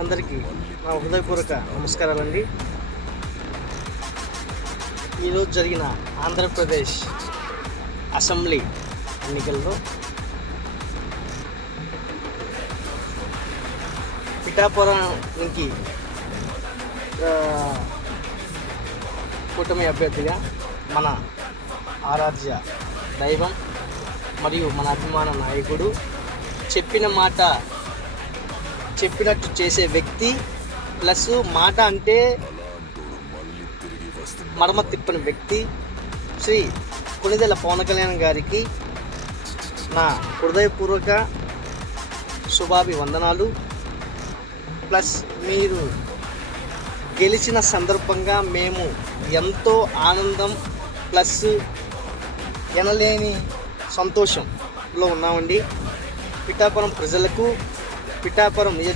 అందరికీ నా హృదయపూర్వక నమస్కారాలండి. ఈరోజు జరిగిన ఆంధ్రప్రదేశ్ అసెంబ్లీ ఎన్నికల్లో పిఠాపురానికి కూటమి అభ్యర్థిగా మన ఆరాధ్య దైవం మరియు మన అభిమాన నాయకుడు చెప్పిన మాట చెప్పినట్టు చేసే వ్యక్తి, ప్లస్ మాట అంటే మడమ తిప్పని వ్యక్తి శ్రీ కొణిదెల పవన్ కళ్యాణ్ గారికి నా హృదయపూర్వక శుభాభివందనాలు. ప్లస్ మీరు గెలిచిన సందర్భంగా మేము ఎంతో ఆనందం ప్లస్ ఎనలేని సంతోషంలో ఉన్నామండి. పిఠాపురం ప్రజలకు, పిఠాపురం